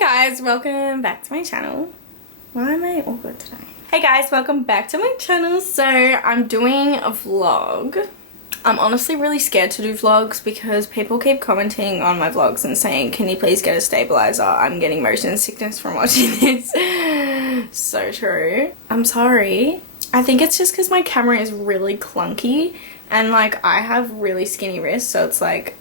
guys, welcome back to my channel. Why am I awkward today? Hey guys, welcome back to my channel. So I'm doing a vlog. I'm honestly really scared to do vlogs because people keep commenting on my vlogs and saying, can you please get a stabilizer? I'm getting motion sickness from watching this. So true. I'm sorry. I think it's just because my camera is really clunky and like I have really skinny wrists, so it's like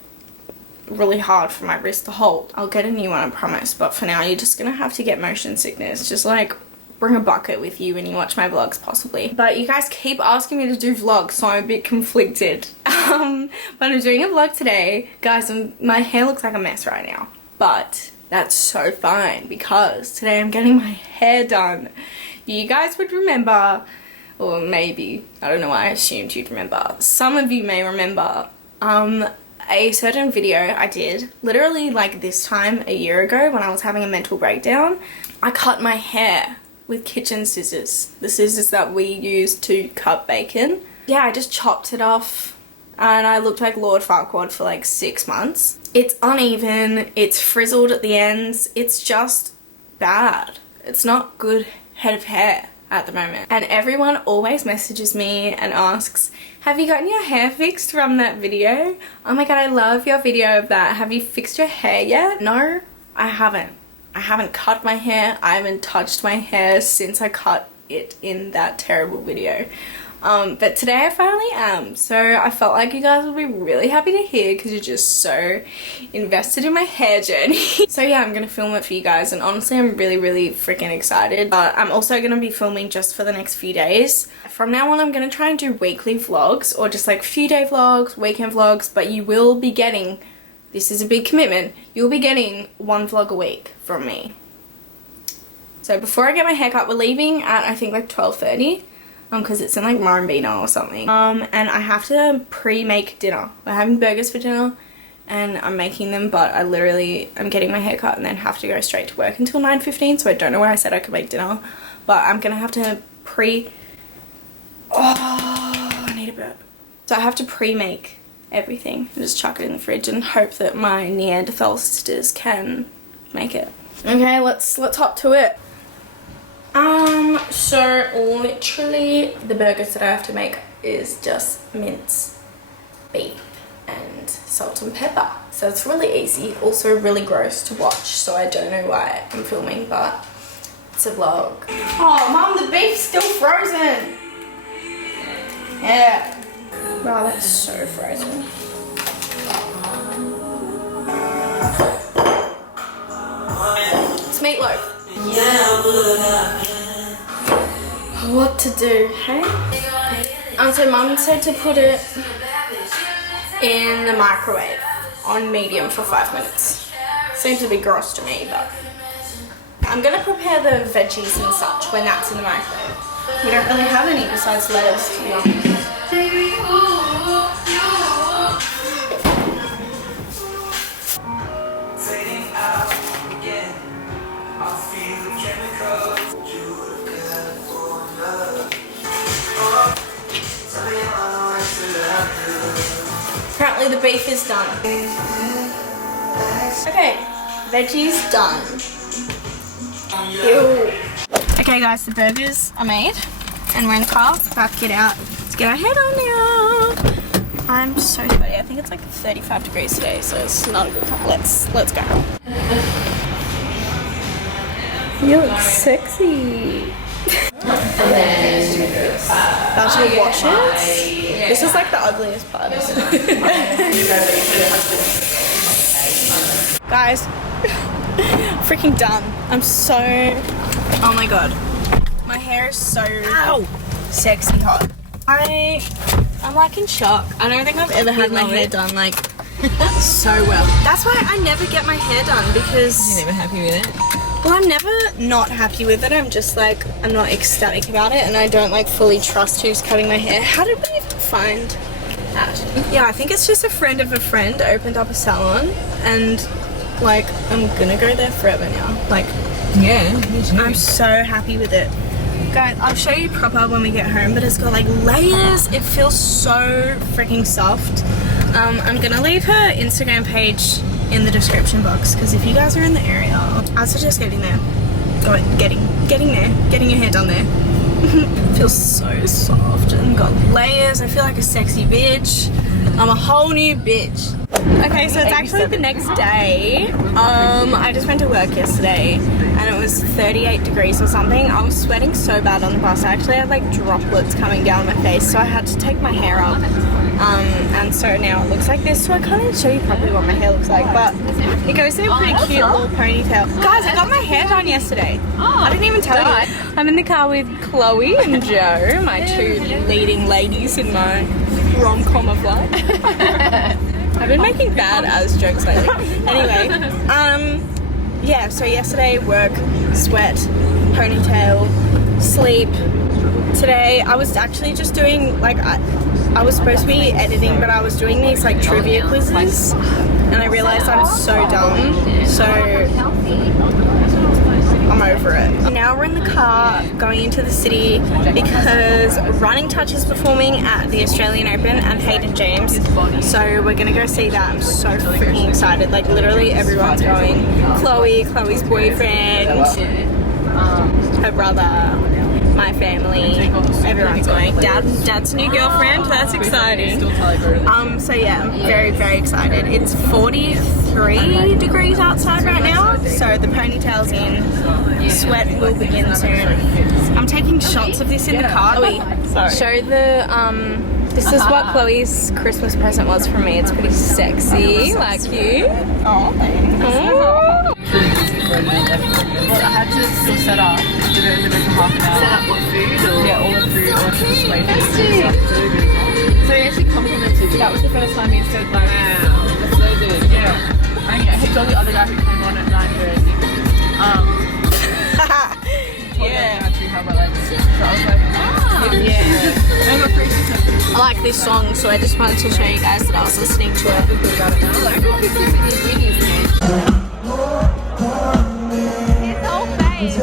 really hard for my wrist to hold. I'll get a new one, I promise, but for now you're just gonna have to get motion sickness. Just like bring a bucket with you when you watch my vlogs possibly. But you guys keep asking me to do vlogs, so I'm a bit conflicted. But I'm doing a vlog today. Guys, my hair looks like a mess right now, but that's so fine because today I'm getting my hair done. You guys would remember, or maybe, I don't know why I assumed you'd remember. Some of you may remember a certain video I did literally like this time a year ago when I was having a mental breakdown. I cut my hair with kitchen scissors, the scissors that we use to cut bacon. Yeah, I just chopped it off and I looked like Lord Farquaad for like 6 months. It's uneven, it's frizzled at the ends, it's just bad. It's not good head of hair at the moment. And everyone always messages me and asks, have you gotten your hair fixed from that video? Oh my god, I love your video of that. Have you fixed your hair yet? No, I haven't. I haven't cut my hair. I haven't touched my hair since I cut it in that terrible video. But today I finally am. So I felt like you guys would be really happy to hear because you're just so invested in my hair journey. So yeah, I'm going to film it for you guys. And honestly, I'm really freaking excited. But I'm also going to be filming just for the next few days. From now on, I'm going to try and do weekly vlogs or just like few day vlogs, weekend vlogs. But you will be getting, this is a big commitment, you'll be getting one vlog a week from me. So before I get my hair cut, we're leaving at I think like 12:30. Because it's in like Murrumbeena or something. And I have to pre-make dinner. We're having burgers for dinner and I'm making them, but I'm getting my hair cut and then have to go straight to work until 9:15, so I don't know when I said I could make dinner. But I'm gonna have to I need a burp. So I have to pre-make everything and just chuck it in the fridge and hope that my Neanderthal sisters can make it. Okay, let's hop to it. So literally the burgers that I have to make is just mince beef and salt and pepper. So it's really easy, also really gross to watch, so I don't know why I'm filming, but it's a vlog. Oh mum, the beef's still frozen. Yeah. Wow, that's so frozen. It's meatloaf. Yeah. What to do, hey? So mum said to put it in the microwave on medium for 5 minutes. Seems a bit gross to me, but I'm gonna prepare the veggies and such when that's in the microwave. We don't really have any besides lettuce, to be honest. Apparently the beef is done. Okay, veggies done. Ew. Okay guys, the burgers are made and we're in the car, about to get out. Let's get our head on now. I'm so sweaty. I think it's like 35 degrees today, so it's not a good time. Let's go. You look sexy. Bunch of washes. This is like the ugliest part. Guys, freaking done. I'm so, oh my god. My hair is so sexy hot. I'm like in shock. I don't think I've ever had my hair done like so well. That's why I never get my hair done because you're never happy with it. Well, I'm never not happy with it. I'm just like, I'm not ecstatic about it and I don't like fully trust who's cutting my hair. How did we even find that? Yeah, I think it's just a friend of a friend opened up a salon and like, I'm gonna go there forever now. Like, yeah, me too. I'm so happy with it. Guys, I'll show you proper when we get home, but it's got like layers. It feels so freaking soft. I'm gonna leave her Instagram page in the description box because if you guys are in the area, I suggest getting there. Getting your hair done there. Feels so soft and got layers. I feel like a sexy bitch. I'm a whole new bitch. Okay, so it's actually the next day. I just went to work yesterday and it was 38 degrees or something. I was sweating so bad on the bus. I actually had like droplets coming down my face, so I had to take my hair up. And so now it looks like this, so I can't even show you properly what my hair looks like, but it goes in a pretty cute little ponytail. Guys, I got my hair done yesterday. I didn't even tell you. I'm in the car with Chloe and Joe, my two leading ladies in my rom-com of life. I've been making badass jokes lately. Anyway, yeah, so yesterday, work, sweat, ponytail, sleep. Today, I was actually just doing, like, I was supposed to be editing, but I was doing these, like, trivia quizzes, and I realized I'm so dumb, so I'm over it. Now we're in the car going into the city because Running Touch is performing at the Australian Open and Hayden James, so we're gonna go see that. I'm so freaking excited. Like literally everyone's going. Chloe's boyfriend, her brother, my family, everyone's going. Dad's new girlfriend, that's exciting. So yeah, I'm very, very excited. It's 43 degrees outside right now, so the ponytail's in. Sweat will begin soon. I'm taking shots of this in the car. Sorry. Show the, this is what Chloe's Christmas present was for me. It's pretty sexy, like you. Oh, thanks. Oh. Well, I had to still set up. Did it for half an hour. Set up what food? Or? Yeah, all the food, all the persuasion. So he actually complimented. That was the first time he said like, wow, that's so good. Yeah. And he told the other guy who came on at 9:30. Yeah. Actually have a like. So I was like, yeah. And I like this song, so I just wanted to show you guys that I was listening to it. It's all fake.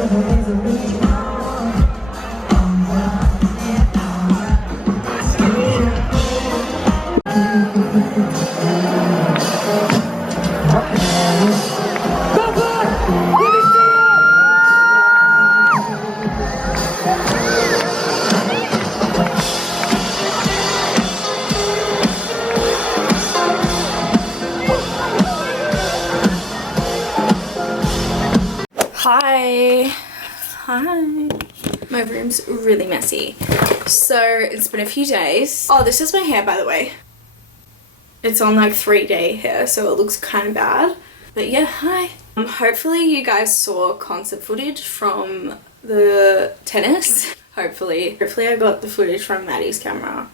Hi. My room's really messy. So it's been a few days. Oh, this is my hair, by the way. It's on like 3-day hair, so it looks kind of bad. But yeah, hi. Hopefully you guys saw concert footage from the tennis. Hopefully I got the footage from Maddie's camera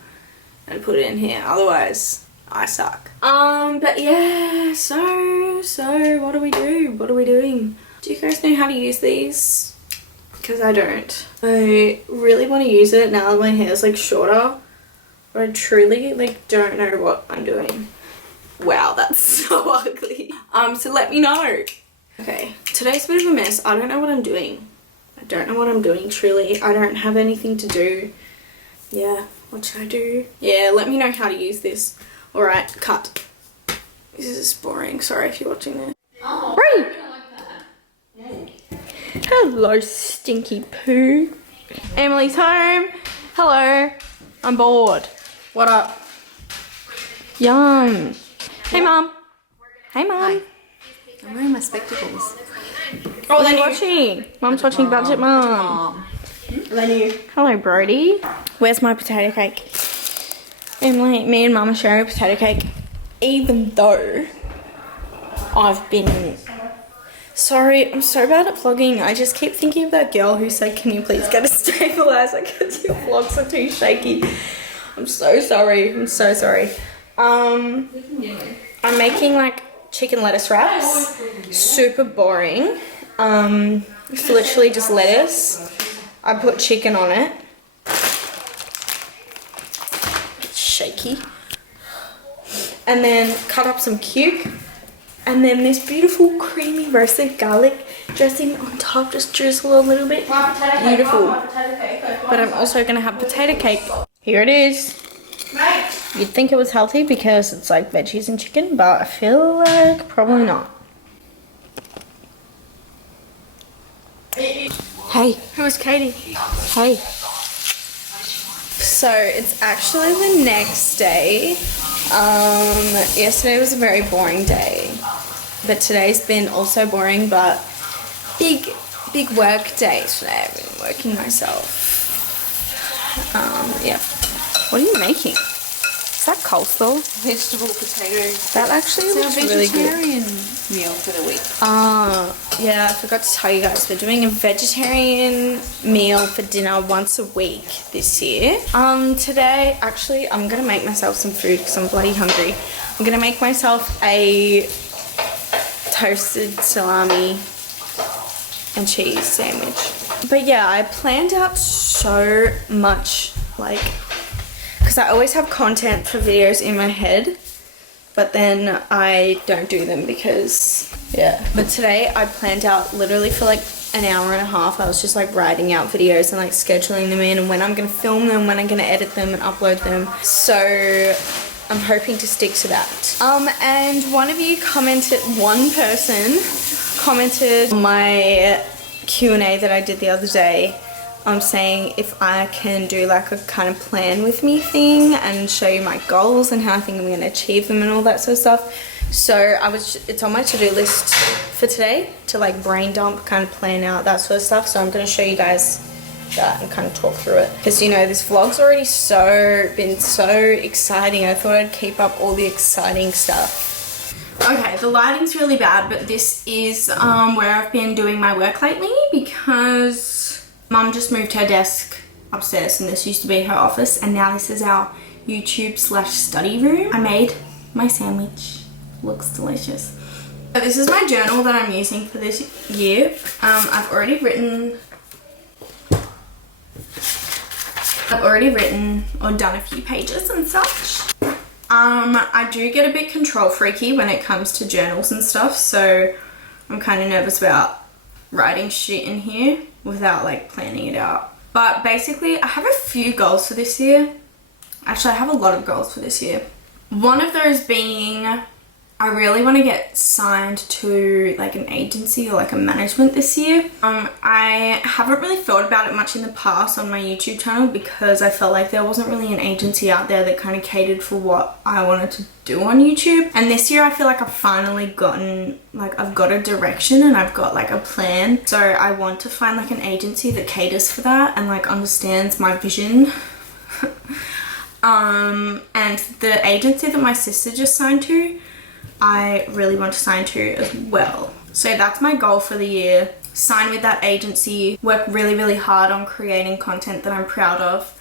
and put it in here. Otherwise, I suck. But yeah, so what do we do? What are we doing? Do you guys know how to use these? Because I don't. I really want to use it now that my hair's like shorter, but I truly like don't know what I'm doing. Wow, that's so ugly. So let me know. Okay, today's a bit of a mess. I don't know what I'm doing. Truly. I don't have anything to do. Yeah, what should I do? Yeah, let me know how to use this. Alright, cut. This is boring. Sorry if you're watching this. Right. Hello, stinky poo. Emily's home. Hello. I'm bored. What up? Yum. Hey, Mom. Hey, Mom. Hi. I'm wearing my spectacles. Oh, what are you watching? Mom's watching Budget Mom. Hello, Brody. Where's my potato cake? Emily, me and Mum are sharing a potato cake. Even though I've been... Sorry, I'm so bad at vlogging. I just keep thinking of that girl who said, can you please get a stabilizer because your vlogs are too shaky. I'm so sorry. I'm so sorry. I'm making like chicken lettuce wraps. Super boring. It's literally just lettuce. I put chicken on it. It's shaky. And then cut up some cuke. And then this beautiful creamy roasted garlic dressing on top, just drizzle a little bit. Beautiful. But I'm also gonna have potato cake. Here it is. You'd think it was healthy because it's like veggies and chicken, but I feel like probably not. Hey, Who is Katie? hey. So it's actually the next day. Yesterday was a very boring day, but today's been also boring, but big work day today. I've been working myself. Yeah. What are you making? Is that coleslaw? Vegetable potato. That actually It's looks our really good. vegetarian meal for the week. Yeah, I forgot to tell you guys, we're doing a vegetarian meal for dinner once a week this year. Today, actually, I'm gonna make myself some food because I'm bloody hungry. I'm gonna make myself a toasted salami and cheese sandwich. But yeah, I planned out so much, like, because I always have content for videos in my head, but then I don't do them because, yeah. But today I planned out literally for like an hour and a half. I was just like writing out videos and like scheduling them in and when I'm gonna film them, when I'm gonna edit them and upload them. So I'm hoping to stick to that. And one person commented on my Q&A that I did the other day. I'm saying if I can do like a kind of plan with me thing and show you my goals and how I think I'm going to achieve them and all that sort of stuff. So it's on my to-do list for today to like brain dump, kind of plan out that sort of stuff. So I'm going to show you guys that and kind of talk through it. Because you know, this vlog's already been so exciting. I thought I'd keep up all the exciting stuff. Okay, the lighting's really bad, but this is where I've been doing my work lately because Mum just moved her desk upstairs and this used to be her office and now this is our YouTube/study room. I made my sandwich. Looks delicious. So this is my journal that I'm using for this year. I've already written or done a few pages and such. I do get a bit control freaky when it comes to journals and stuff, so I'm kind of nervous about writing shit in here without like planning it out. But basically I have a few goals for this year. Actually, I have a lot of goals for this year. One of those being I really want to get signed to like an agency or like a management this year. I haven't really thought about it much in the past on my YouTube channel because I felt like there wasn't really an agency out there that kind of catered for what I wanted to do on YouTube. And this year I feel like I've finally gotten, like I've got a direction and I've got like a plan. So I want to find like an agency that caters for that and like understands my vision. And the agency that my sister just signed to, I really want to sign to as well. So that's my goal for the year. Sign with that agency, work really, really hard on creating content that I'm proud of.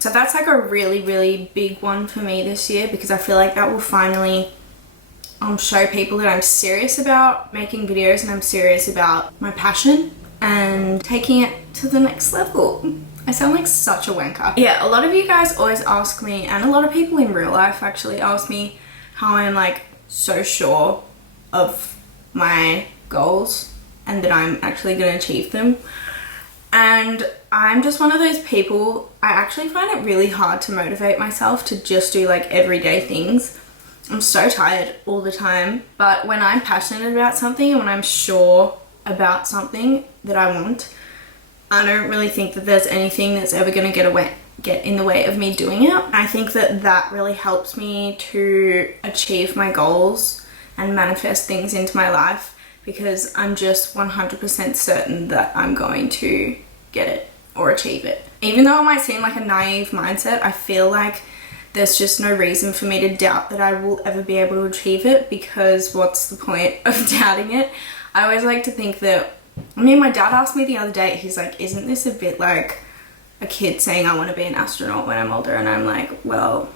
So that's like a really, really big one for me this year because I feel like that will finally show people that I'm serious about making videos and I'm serious about my passion and taking it to the next level. I sound like such a wanker. Yeah, a lot of you guys always ask me, and a lot of people in real life actually ask me how I'm like so sure of my goals and that I'm actually gonna achieve them. And I'm just one of those people, I actually find it really hard to motivate myself to just do like everyday things. I'm so tired all the time, but when I'm passionate about something and when I'm sure about something that I want, I don't really think that there's anything that's ever going to get in the way of me doing it. I think that that really helps me to achieve my goals and manifest things into my life because I'm just 100% certain that I'm going to get it or achieve it. Even though it might seem like a naive mindset, I feel like there's just no reason for me to doubt that I will ever be able to achieve it because what's the point of doubting it? I always like to think that, I mean, my dad asked me the other day, he's like, isn't this a bit like a kid saying I want to be an astronaut when I'm older? And I'm like, well,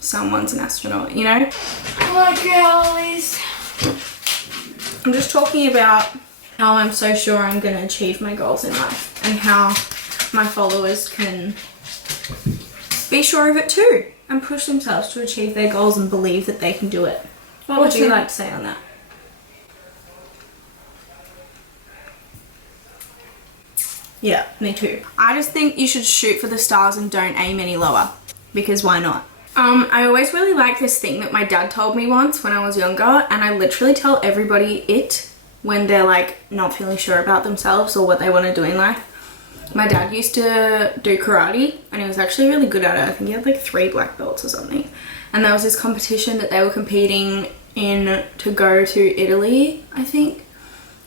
someone's an astronaut, you know? Girlies. I'm just talking about how I'm so sure I'm going to achieve my goals in life and how my followers can be sure of it too and push themselves to achieve their goals and believe that they can do it. What would you like to say on that? Yeah, me too. I just think you should shoot for the stars and don't aim any lower because why not? I always really like this thing that my dad told me once when I was younger, and I literally tell everybody it when they're like not feeling sure about themselves or what they want to do in life. My dad used to do karate and he was actually really good at it. I think he had like 3 black belts or something. And there was this competition that they were competing in to go to Italy, I think,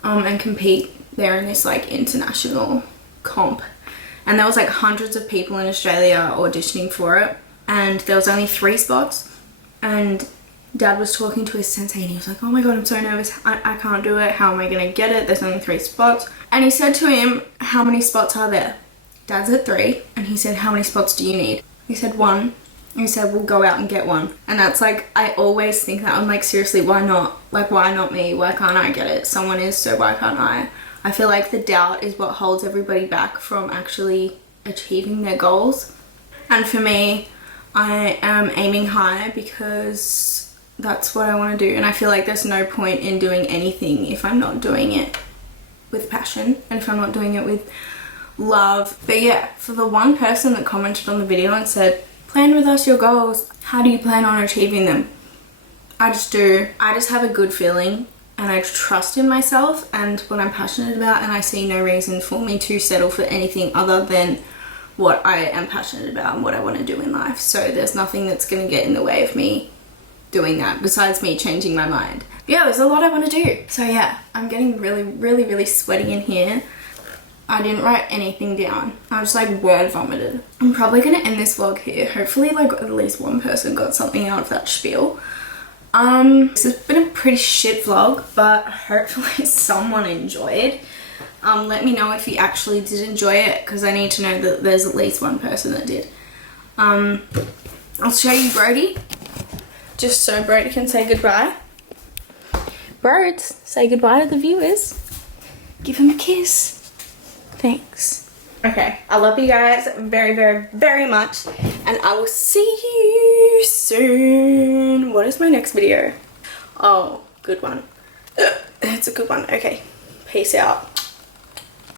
and compete there in this like international comp. And there was like hundreds of people in Australia auditioning for it, and there was only 3 spots. And Dad was talking to his sensei and he was like, oh my god, I'm so nervous, I can't do it, how am I gonna get it, there's only 3 spots. And he said to him, how many spots are there? Dad said 3, and he said, how many spots do you need? He said 1, and he said, we'll go out and get 1. And that's like, I always think that, I'm like, seriously, why not? Like, why not me? Why can't I get it? Someone is, so why can't I? I feel like the doubt is what holds everybody back from actually achieving their goals. And for me, I am aiming high because that's what I want to do, and I feel like there's no point in doing anything if I'm not doing it with passion and if I'm not doing it with love. But yeah, for the one person that commented on the video and said, plan with us your goals, how do you plan on achieving them? I just do. I just have a good feeling and I trust in myself and what I'm passionate about, and I see no reason for me to settle for anything other than what I am passionate about and what I want to do in life. So there's nothing that's going to get in the way of me doing that besides me changing my mind. Yeah, there's a lot I want to do. So yeah, I'm getting really sweaty in here. I didn't write anything down. I just like word vomited. I'm probably gonna end this vlog here. Hopefully like at least one person got something out of that spiel. This has been a pretty shit vlog, but hopefully someone enjoyed. Let me know if you actually did enjoy it, because I need to know that there's at least one person that did. I'll show you Brody, just so Brody can say goodbye. Birds, say goodbye to the viewers. Give him a kiss. Thanks. Okay, I love you guys very much, and I will see you soon. What is my next video? Oh, good one. It's a good one. Okay, peace out.